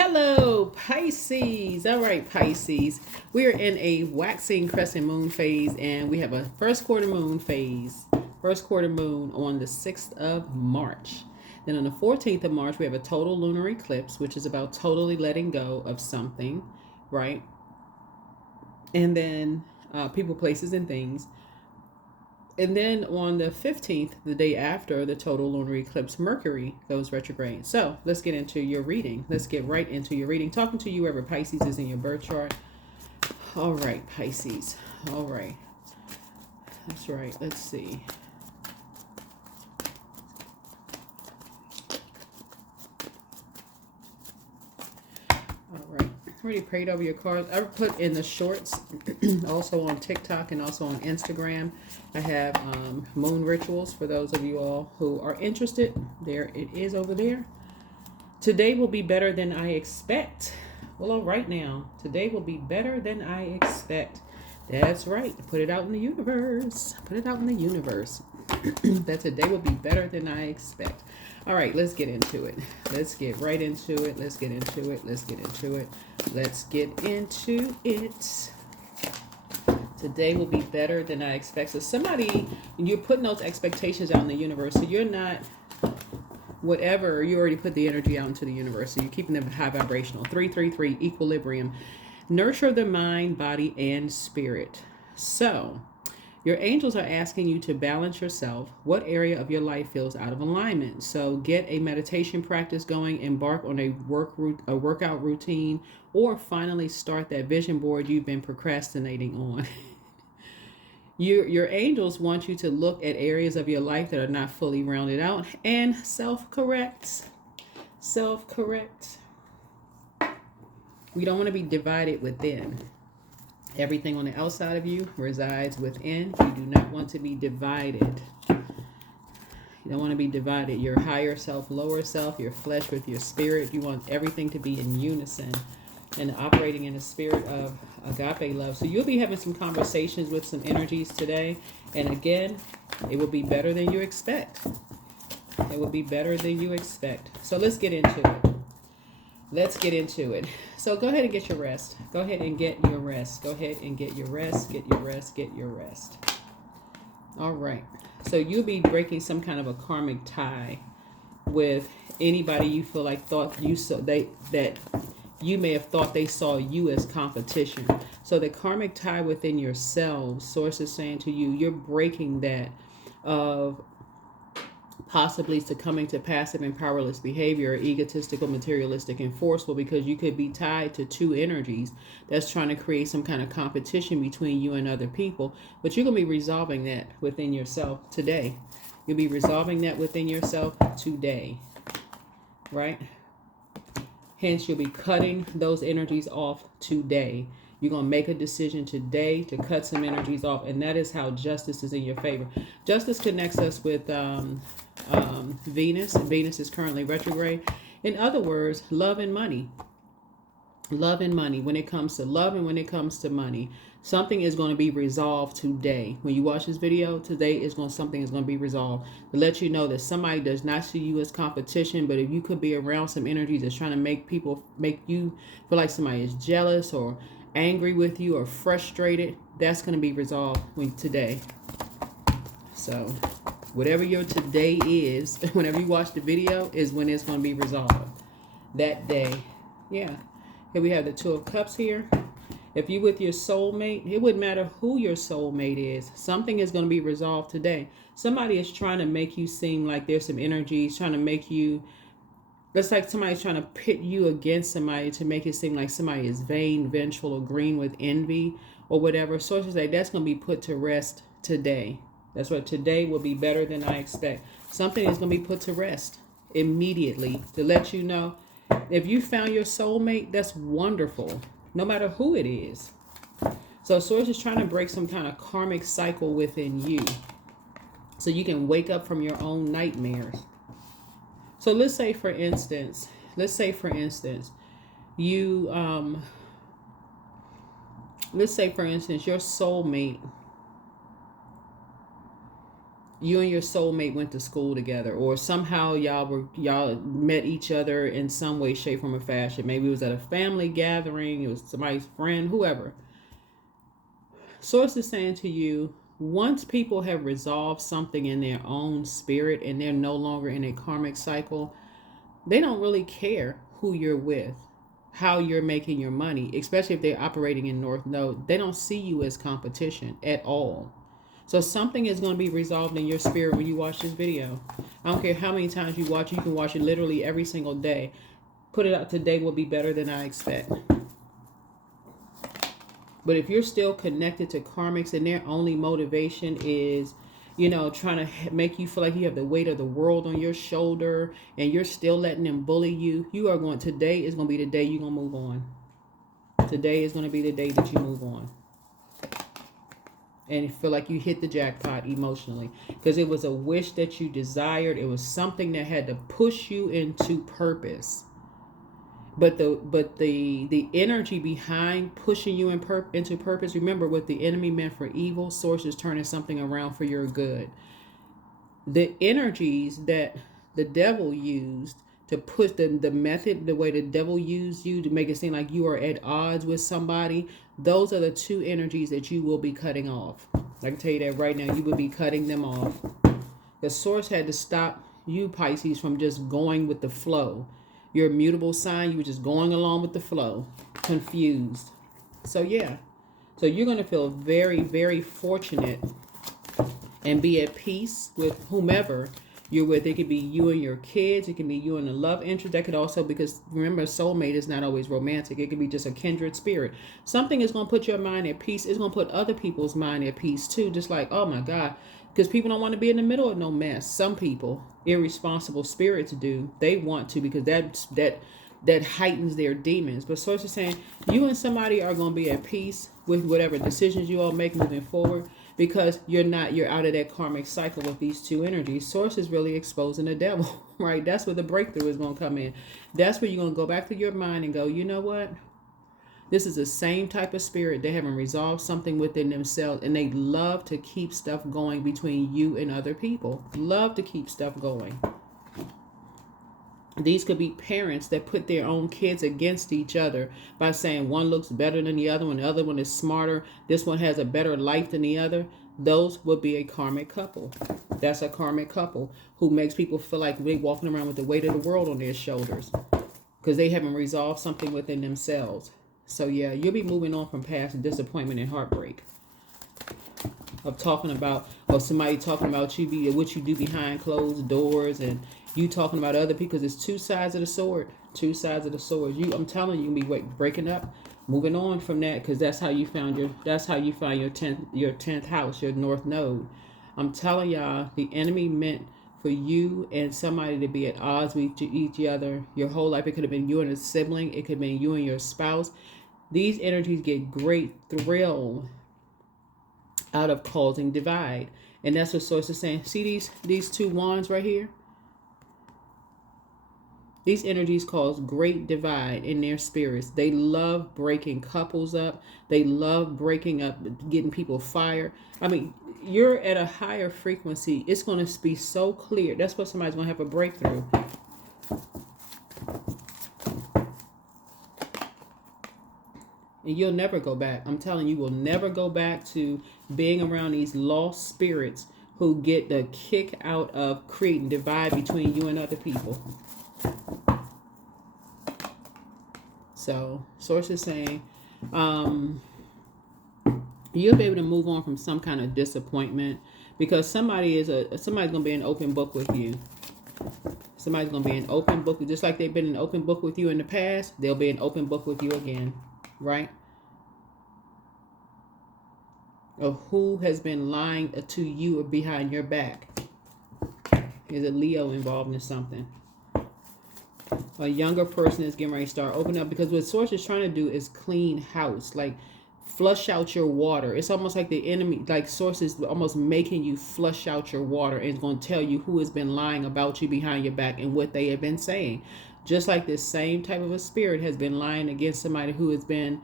Hello, Pisces. All right, Pisces. We are in a waxing crescent moon phase, and we have a first quarter moon phase. First quarter moon on the 6th of March. Then on the 14th of March, we have a total lunar eclipse, which is about totally letting go of something, right? And then people, places, and things. And then on the 15th, the day after the total lunar eclipse, Mercury goes retrograde. So let's get into your reading. Let's get right into your reading. Talking to you wherever Pisces is in your birth chart. All right, Pisces. All right. That's right. Let's see. All right. Already prayed over your cards. I put in the shorts, also on TikTok and also on Instagram. I have moon rituals for those of you all who are interested. There it is over there. Today will be better than I expect. Well, all right now. Today will be better than I expect. That's right. Put it out in the universe. Put it out in the universe. That today will be better than I expect. All right, let's get into it. Let's get right into it. Let's get into it. Let's get into it. Let's get into it. Today will be better than I expect. So somebody, you're putting those expectations out in the universe. So you're not, whatever, you already put the energy out into the universe. So you're keeping them high vibrational. 333, equilibrium. Nurture the mind, body, and spirit. So your angels are asking you to balance yourself. What area of your life feels out of alignment? So get a meditation practice going, embark on a workout routine, or finally start that vision board you've been procrastinating on. Your angels want you to look at areas of your life that are not fully rounded out and self-correct. Self-correct. We don't want to be divided within. Everything on the outside of you resides within. You do not want to be divided. You don't want to be divided. Your higher self, lower self, your flesh with your spirit. You want everything to be in unison and operating in the spirit of agape love. So you'll be having some conversations with some energies today. And again, it will be better than you expect. It will be better than you expect. So let's get into it. Let's get into it. So go ahead and get your rest. Go ahead and get your rest. Go ahead and get your rest. Get your rest. Get your rest. All right. So you'll be breaking some kind of a karmic tie with anybody you feel like thought you saw that you may have thought they saw you as competition. So the karmic tie within yourselves, source is saying to you, you're breaking that of possibly succumbing to passive and powerless behavior, egotistical, materialistic, and forceful, because you could be tied to two energies that's trying to create some kind of competition between you and other people. But you're going to be resolving that within yourself today. You'll be resolving that within yourself today, right? Hence, you'll be cutting those energies off today. You're going to make a decision today to cut some energies off, and that is how justice is in your favor. Justice connects us with Venus. Venus is currently retrograde. In other words, love and money. Love and money. When it comes to love and when it comes to money, something is going to be resolved today. When you watch this video, today something is going to be resolved to let you know that somebody does not see you as competition. But if you could be around some energies that's trying to make you feel like somebody is jealous or angry with you or frustrated, that's going to be resolved today. So whatever your today is, whenever you watch the video, is when it's going to be resolved that day. Yeah. Here we have the Two of Cups here. If you with your soulmate, it wouldn't matter who your soulmate is. Something is going to be resolved today. Somebody is trying to make you seem like there's some energies trying to make you, that's like somebody's trying to pit you against somebody to make it seem like somebody is vain, vengeful, or green with envy or whatever. Sources say that's going to be put to rest today. That's what today will be better than I expect. Something is going to be put to rest immediately to let you know. If you found your soulmate, that's wonderful, no matter who it is. So Source is trying to break some kind of karmic cycle within you so you can wake up from your own nightmares. So let's say for instance, you, let's say for instance, your soulmate you and your soulmate went to school together, or somehow y'all met each other in some way, shape, form, or fashion. Maybe it was at a family gathering, it was somebody's friend, whoever. Source is saying to you, once people have resolved something in their own spirit and they're no longer in a karmic cycle, they don't really care who you're with, how you're making your money, especially if they're operating in North Node. They don't see you as competition at all. So something is going to be resolved in your spirit when you watch this video. I don't care how many times you watch it. You can watch it literally every single day. Put it out, today will be better than I expect. But if you're still connected to karmics and their only motivation is, you know, trying to make you feel like you have the weight of the world on your shoulder and you're still letting them bully you, you are going, today is going to be the day you're going to move on. Today is going to be the day that you move on. And you feel like you hit the jackpot emotionally. Because it was a wish that you desired. It was something that had to push you into purpose. But the energy behind pushing you into purpose, remember what the enemy meant for evil, source is turning something around for your good. The energies that the devil used to push the method, the way the devil used you to make it seem like you are at odds with somebody, those are the two energies that you will be cutting off. I can tell you that right now, you will be cutting them off. The source had to stop you, Pisces, from just going with the flow. You're a mutable sign. You were just going along with the flow, confused. So yeah, so you're going to feel very, very fortunate and be at peace with whomever you're with. It could be you and your kids. It can be you and a love interest. That could also, because remember, soulmate is not always romantic. It could be just a kindred spirit. Something is going to put your mind at peace. It's going to put other people's mind at peace too. Just like, oh my God, because people don't want to be in the middle of no mess. Some people, irresponsible spirits do. They want to, because that heightens their demons. But source is saying you and somebody are going to be at peace with whatever decisions you all make moving forward, because you're out of that karmic cycle with these two energies. Source is really exposing the devil, right? That's where the breakthrough is going to come in. That's where you're going to go back to your mind and go, you know what? This is the same type of spirit. They haven't resolved something within themselves, and they love to keep stuff going between you and other people. Love to keep stuff going. These could be parents that put their own kids against each other by saying one looks better than the other one, the other one is smarter, this one has a better life than the other. Those would be a karmic couple. That's a karmic couple who makes people feel like they're walking around with the weight of the world on their shoulders because they haven't resolved something within themselves. So yeah, you'll be moving on from past disappointment and heartbreak. Of talking about, or somebody talking about you, what you do behind closed doors, and you talking about other people, because it's two sides of the sword. Two sides of the sword. I'm telling you, be breaking up, moving on from that, because that's how you found your 10th house, your North Node. I'm telling y'all, the enemy meant for you and somebody to be at odds with each other your whole life. It could have been you and a sibling. It could have been you and your spouse. These energies get great thrill out of causing divide. And that's what source is saying. See these two wands right here? These energies cause great divide in their spirits. They love breaking couples up. They love breaking up, getting people fired. I mean, you're at a higher frequency. It's going to be so clear. That's what somebody's going to have a breakthrough. And you'll never go back. I'm telling you, will never go back to being around these lost spirits who get the kick out of creating divide between you and other people. So, source is saying, you'll be able to move on from some kind of disappointment, because somebody's going to be an open book with you. Somebody's going to be an open book, just like they've been an open book with you in the past. They'll be an open book with you again, right? Of who has been lying to you or behind your back. There's a Leo involved in something. A younger person is getting ready to start opening up, because what source is trying to do is clean house, like flush out your water. It's almost like the enemy, like source is almost making you flush out your water, and it's going to tell you who has been lying about you behind your back and what they have been saying. Just like this same type of a spirit has been lying against somebody who has been,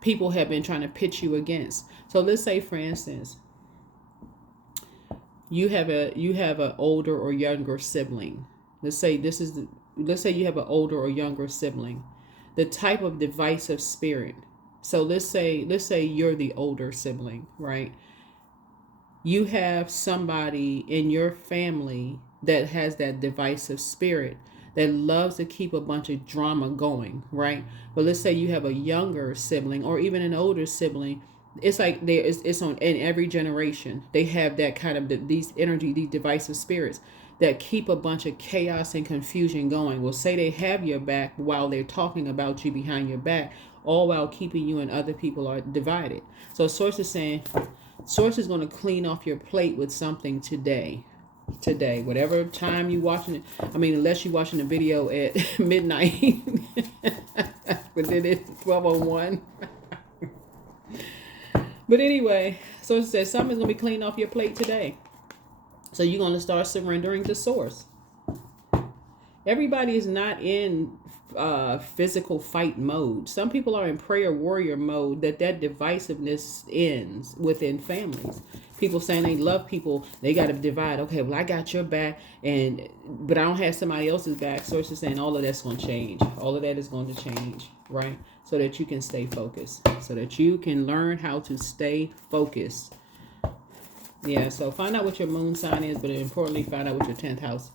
people have been trying to pitch you against. So let's say, for instance, you have an older or younger sibling. Let's say let's say you have an older or younger sibling. The type of divisive spirit. So let's say you're the older sibling, right? You have somebody in your family that has that divisive spirit, that loves to keep a bunch of drama going, right? But let's say you have a younger sibling or even an older sibling. It's like it's on in every generation. They have that kind of these energy, these divisive spirits that keep a bunch of chaos and confusion going. Will say they have your back while they're talking about you behind your back, all while keeping you and other people are divided. So Source is saying, Source is going to clean off your plate with something today. Today, whatever time you watching it. I mean, unless you're watching the video at midnight, but then it's 12:01. But anyway, so it says something's gonna be cleaned off your plate today. So you're gonna start surrendering to Source. Everybody is not in physical fight mode. Some people are in prayer warrior mode. That divisiveness ends within families. People saying they love people, they got to divide. Okay, well, I got your back, but I don't have somebody else's back. Source is saying all of that's going to change. All of that is going to change, right? So that you can stay focused. So that you can learn how to stay focused. Yeah, so find out what your moon sign is, but importantly, find out what your 10th house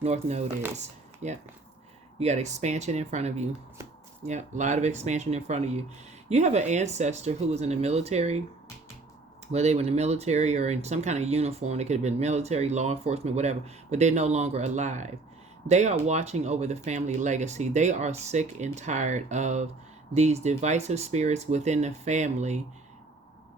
North Node is. Yep. You got expansion in front of you. Yep, a lot of expansion in front of you. You have an ancestor who was in the military. Whether they were in the military or in some kind of uniform, they could have been military, law enforcement, whatever, but they're no longer alive. They are watching over the family legacy. They are sick and tired of these divisive spirits within the family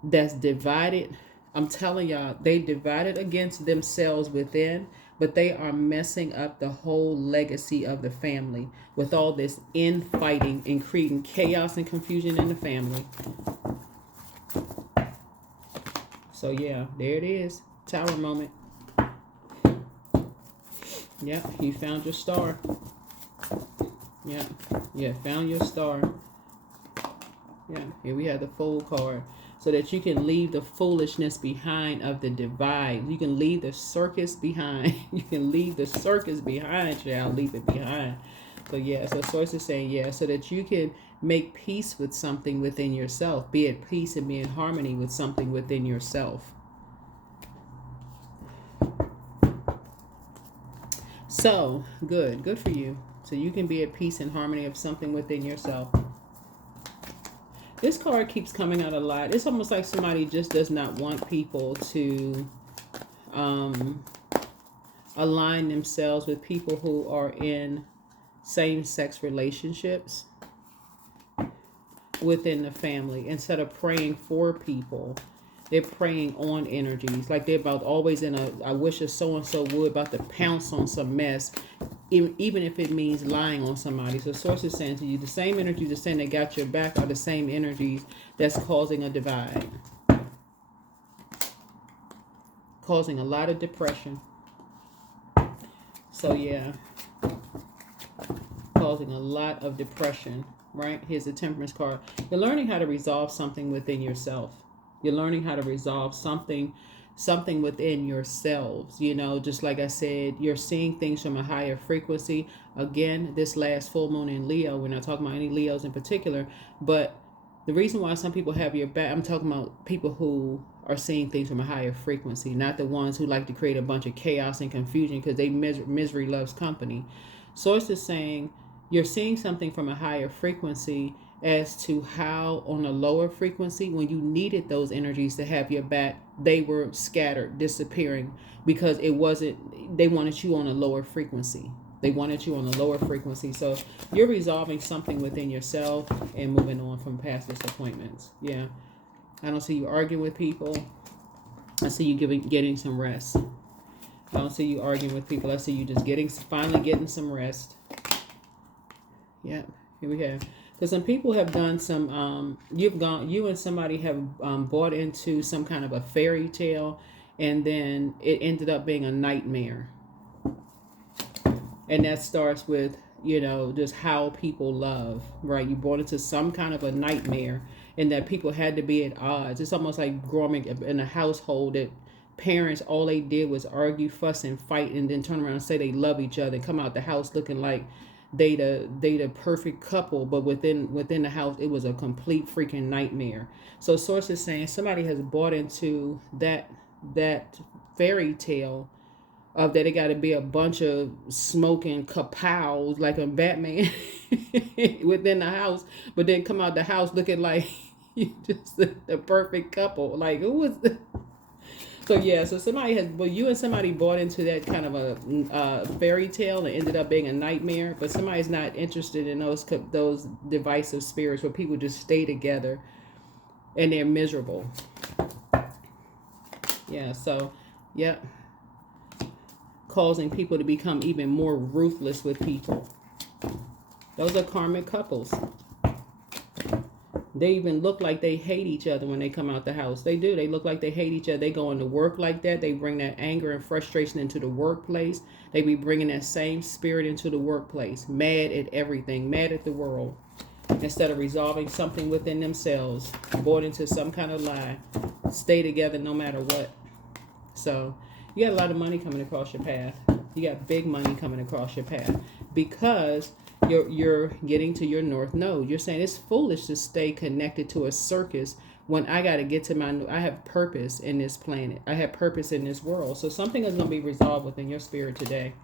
that's divided. I'm telling y'all, they divided against themselves within, but they are messing up the whole legacy of the family with all this infighting and creating chaos and confusion in the family. So yeah, there it is. Tower moment. Yep, you found your star. Yep, yeah, found your star. Yeah, here we have the Fool card. So that you can leave the foolishness behind of the divide. You can leave the circus behind. You can leave the circus behind, child. Leave it behind. So yeah, so Source is saying, yeah, so that you can make peace with something within yourself. Be at peace and be in harmony with something within yourself. So, good for you. So you can be at peace and harmony of something within yourself. This card keeps coming out a lot. It's almost like somebody just does not want people to align themselves with people who are in same-sex relationships within the family. Instead of praying for people, they're preying on energies. Like they're about always in a, I wish a so-and-so would, about to pounce on some mess, even if it means lying on somebody. So Source is saying to you, the same energies that's saying they got your back are the same energies that's causing a divide. Causing a lot of depression. So yeah. Causing a lot of depression, right? Here's the Temperance card. You're learning how to resolve something within yourself. You're learning how to resolve something within yourselves. You know, just like I said, you're seeing things from a higher frequency. Again, this last full moon in Leo, we're not talking about any Leos in particular, but the reason why some people have your back, I'm talking about people who are seeing things from a higher frequency, not the ones who like to create a bunch of chaos and confusion because misery loves company. Source is saying you're seeing something from a higher frequency as to how on a lower frequency, when you needed those energies to have your back, they were scattered, disappearing, because it wasn't, they wanted you on a lower frequency. They wanted you on a lower frequency. So you're resolving something within yourself and moving on from past disappointments. Yeah. I don't see you arguing with people. I see you getting some rest. I don't see you arguing with people. I see you just finally getting some rest. Yeah, here we have. Because some people have done some, you and somebody have bought into some kind of a fairy tale, and then it ended up being a nightmare. And that starts with, you know, just how people love, right? You bought into some kind of a nightmare, and that people had to be at odds. It's almost like growing in a household that parents, all they did was argue, fuss, and fight, and then turn around and say they love each other and come out the house looking like they the perfect couple, but within the house it was a complete freaking nightmare. So source is saying somebody has bought into that fairy tale of that it got to be a bunch of smoking kapows like a Batman within the house, but then come out the house looking like you just the perfect couple. Like who was the... So yeah, so somebody has, well, you and somebody bought into that kind of a fairy tale and ended up being a nightmare. But somebody's not interested in those divisive spirits where people just stay together and they're miserable. Yeah, so yeah, causing people to become even more ruthless with people. Those are karmic couples. They even look like they hate each other when they come out the house. They do. They look like they hate each other. They go into work like that. They bring that anger and frustration into the workplace. They be bringing that same spirit into the workplace. Mad at everything. Mad at the world. Instead of resolving something within themselves. Bought into some kind of lie. Stay together no matter what. So, you got a lot of money coming across your path. You got big money coming across your path. Because... You're getting to your north node. You're saying it's foolish to stay connected to a circus when I got to get to I have purpose in this planet. I have purpose in this world. So something is going to be resolved within your spirit today.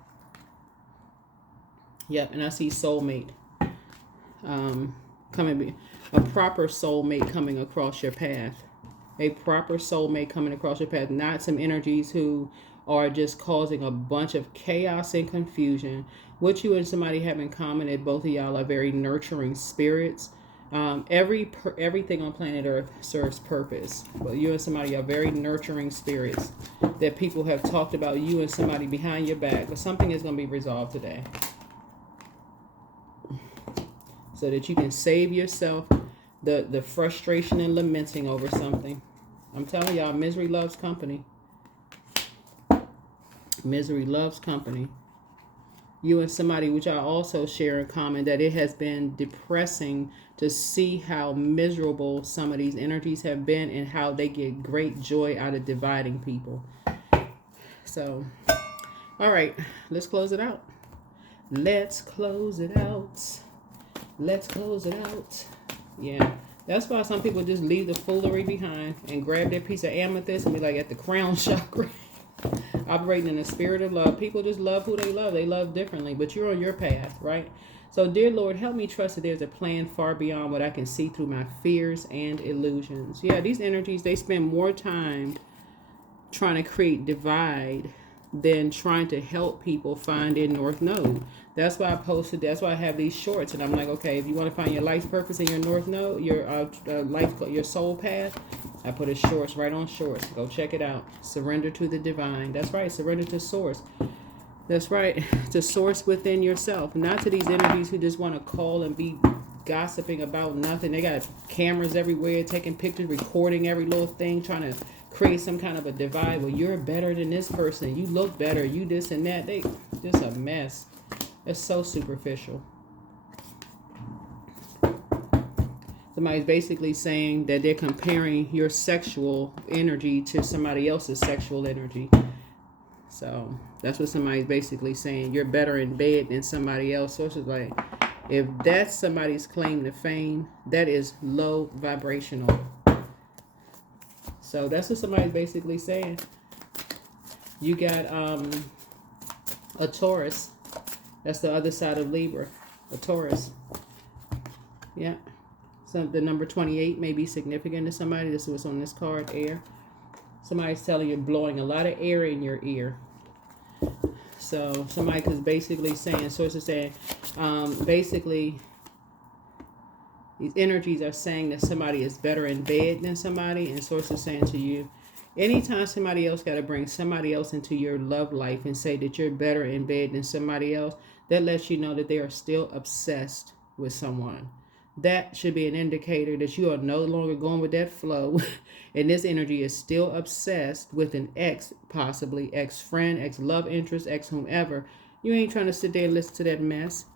Yep, and I see soulmate coming, a proper soulmate coming across your path. A proper soulmate coming across your path, not some energies who are just causing a bunch of chaos and confusion. What you and somebody have in common that both of y'all are very nurturing spirits. Everything on planet Earth serves purpose. But you and somebody are very nurturing spirits that people have talked about you and somebody behind your back. But something is going to be resolved today. So that you can save yourself the frustration and lamenting over something. I'm telling y'all, misery loves company. Misery loves company. You and somebody, which I also share in common, that it has been depressing to see how miserable some of these energies have been and how they get great joy out of dividing people. So, all right, let's close it out. Let's close it out. Let's close it out. Yeah, that's why some people just leave the foolery behind and grab their piece of amethyst and be like at the crown chakra. Operating in the spirit of love. People just love who they love. They love differently, but you're on your path, right? So, dear Lord, help me trust that there's a plan far beyond what I can see through my fears and illusions. Yeah, these energies, they spend more time trying to create divide than trying to help people find their north node. That's why that's why I have these shorts, and I'm like, okay, if you want to find your life's purpose in your north node, your your soul path, I put it shorts right on shorts. Go check it out. Surrender to the divine. That's right. Surrender to source. That's right. To source within yourself. Not to these energies who just want to call and be gossiping about nothing. They got cameras everywhere, taking pictures, recording every little thing, trying to create some kind of a divide. Well, you're better than this person. You look better. You this and that. They just a mess. It's so superficial. Somebody's basically saying that they're comparing your sexual energy to somebody else's sexual energy. So that's what somebody's basically saying. You're better in bed than somebody else. So it's just like, if that's somebody's claim to fame, that is low vibrational. So that's what somebody's basically saying. You got a Taurus. That's the other side of Libra. A Taurus. Yeah. So the number 28 may be significant to somebody. This is what's on this card, air. Somebody's telling you blowing a lot of air in your ear. So somebody is basically saying, sources saying, basically, these energies are saying that somebody is better in bed than somebody, and sources saying to you, anytime somebody else got to bring somebody else into your love life and say that you're better in bed than somebody else, that lets you know that they are still obsessed with someone. That should be an indicator that you are no longer going with that flow. And this energy is still obsessed with an ex, possibly ex-friend, ex-love interest, ex-whomever. You ain't trying to sit there and listen to that mess.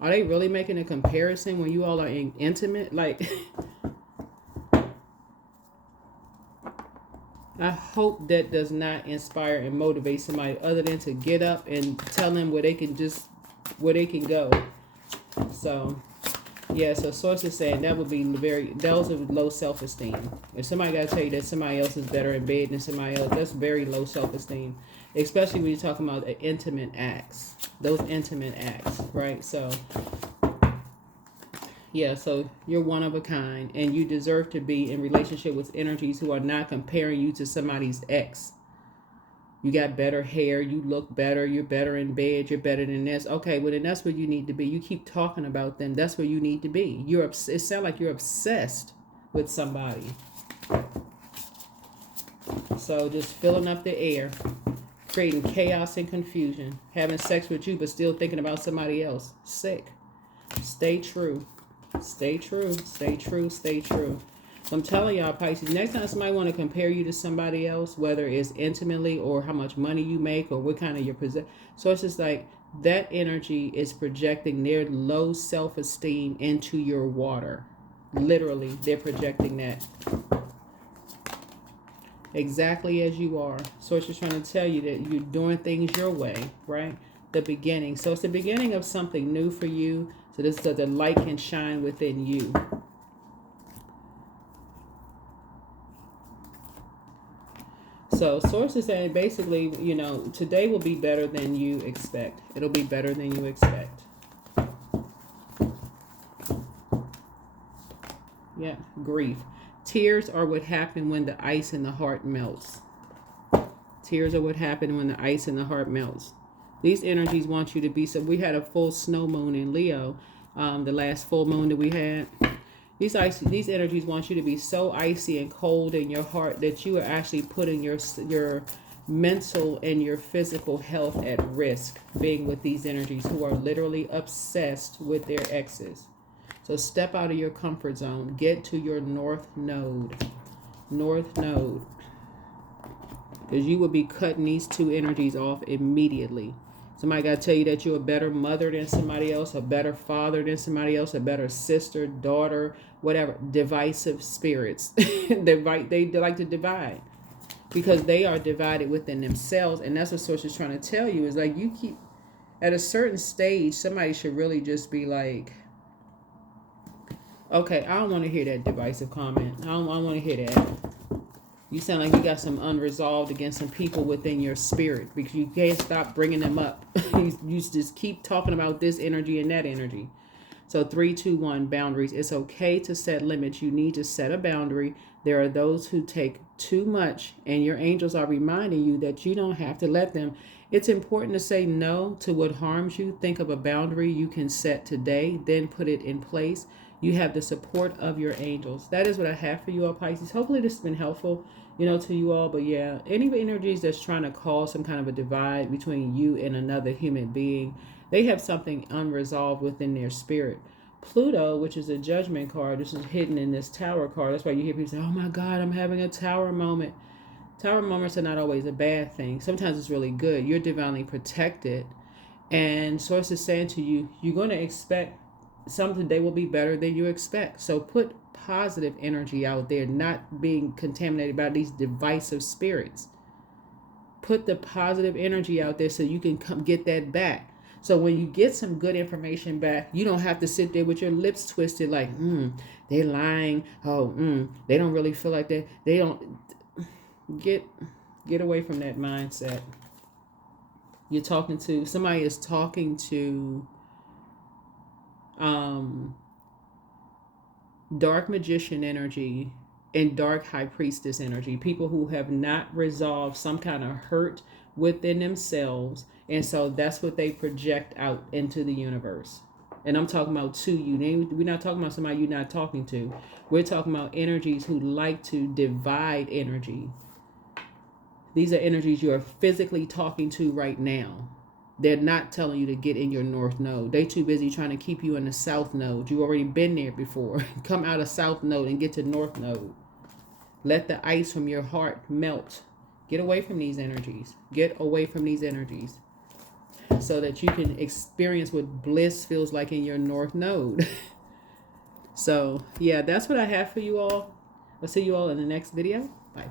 Are they really making a comparison when you all are intimate? Like, I hope that does not inspire and motivate somebody other than to get up and tell them where they can go. So yeah, so source is saying that would be those are low self-esteem. If somebody got to tell you that somebody else is better in bed than somebody else, that's very low self-esteem. Especially when you're talking about the intimate acts, those intimate acts, right? So yeah, so you're one of a kind, and you deserve to be in relationship with energies who are not comparing you to somebody's ex. You got better hair, you look better, you're better in bed, you're better than this. Okay, well then that's where you need to be. You keep talking about them, that's where you need to be. It sounds like you're obsessed with somebody. So just filling up the air, creating chaos and confusion, having sex with you but still thinking about somebody else. Sick. Stay true. Stay true. Stay true. Stay true. I'm telling y'all, Pisces, next time somebody want to compare you to somebody else, whether it's intimately or how much money you make or what kind of your possession, so it's just like that energy is projecting their low self-esteem into your water. Literally, they're projecting that exactly as you are. So it's just trying to tell you that you're doing things your way, right? The beginning. So it's the beginning of something new for you. So this so the light can shine within you. So source is saying basically, you know, today will be better than you expect. It'll be better than you expect. Yeah, grief. Tears are what happen when the ice in the heart melts. Tears are what happen when the ice in the heart melts. These energies want you to be, so we had a full snow moon in Leo, the last full moon that we had. These energies want you to be so icy and cold in your heart that you are actually putting your mental and your physical health at risk being with these energies who are literally obsessed with their exes. So step out of your comfort zone. Get to your north node. North node. Because you will be cutting these two energies off immediately. Somebody got to tell you that you're a better mother than somebody else, a better father than somebody else, a better sister, daughter, whatever. Divisive spirits. They like to divide because they are divided within themselves. And that's what Source is trying to tell you is like you keep, at a certain stage, somebody should really just be like, okay, I don't want to hear that divisive comment. I don't want to hear that. You sound like you got some unresolved against some people within your spirit because you can't stop bringing them up. You just keep talking about this energy and that energy. So 3, 2, 1, boundaries. It's okay to set limits. You need to set a boundary. There are those who take too much, and your angels are reminding you that you don't have to let them. It's important to say no to what harms you. Think of a boundary you can set today, then put it in place. You have the support of your angels. That is what I have for you all, Pisces. Hopefully this has been helpful, to you all. But yeah, any energies that's trying to cause some kind of a divide between you and another human being, they have something unresolved within their spirit. Pluto, which is a judgment card, this is hidden in this tower card. That's why you hear people say, oh my God, I'm having a tower moment. Tower moments are not always a bad thing. Sometimes it's really good. You're divinely protected. And Source is saying to you, you're going to expect something they will be better than you expect. So put positive energy out there, not being contaminated by these divisive spirits. Put the positive energy out there so you can come get that back. So when you get some good information back, you don't have to sit there with your lips twisted like, they're lying. Oh, they don't really feel like that. They don't. Get away from that mindset. You're talking to, somebody is talking to dark magician energy and dark high priestess energy. People who have not resolved some kind of hurt within themselves. And so that's what they project out into the universe. And I'm talking about to you. We're not talking about somebody you're not talking to. We're talking about energies who like to divide energy. These are energies you are physically talking to right now. They're not telling you to get in your north node. They're too busy trying to keep you in the south node. You've already been there before. Come out of south node and get to north node. Let the ice from your heart melt. Get away from these energies. Get away from these energies so that you can experience what bliss feels like in your north node. So, yeah, that's what I have for you all. I'll see you all in the next video. Bye.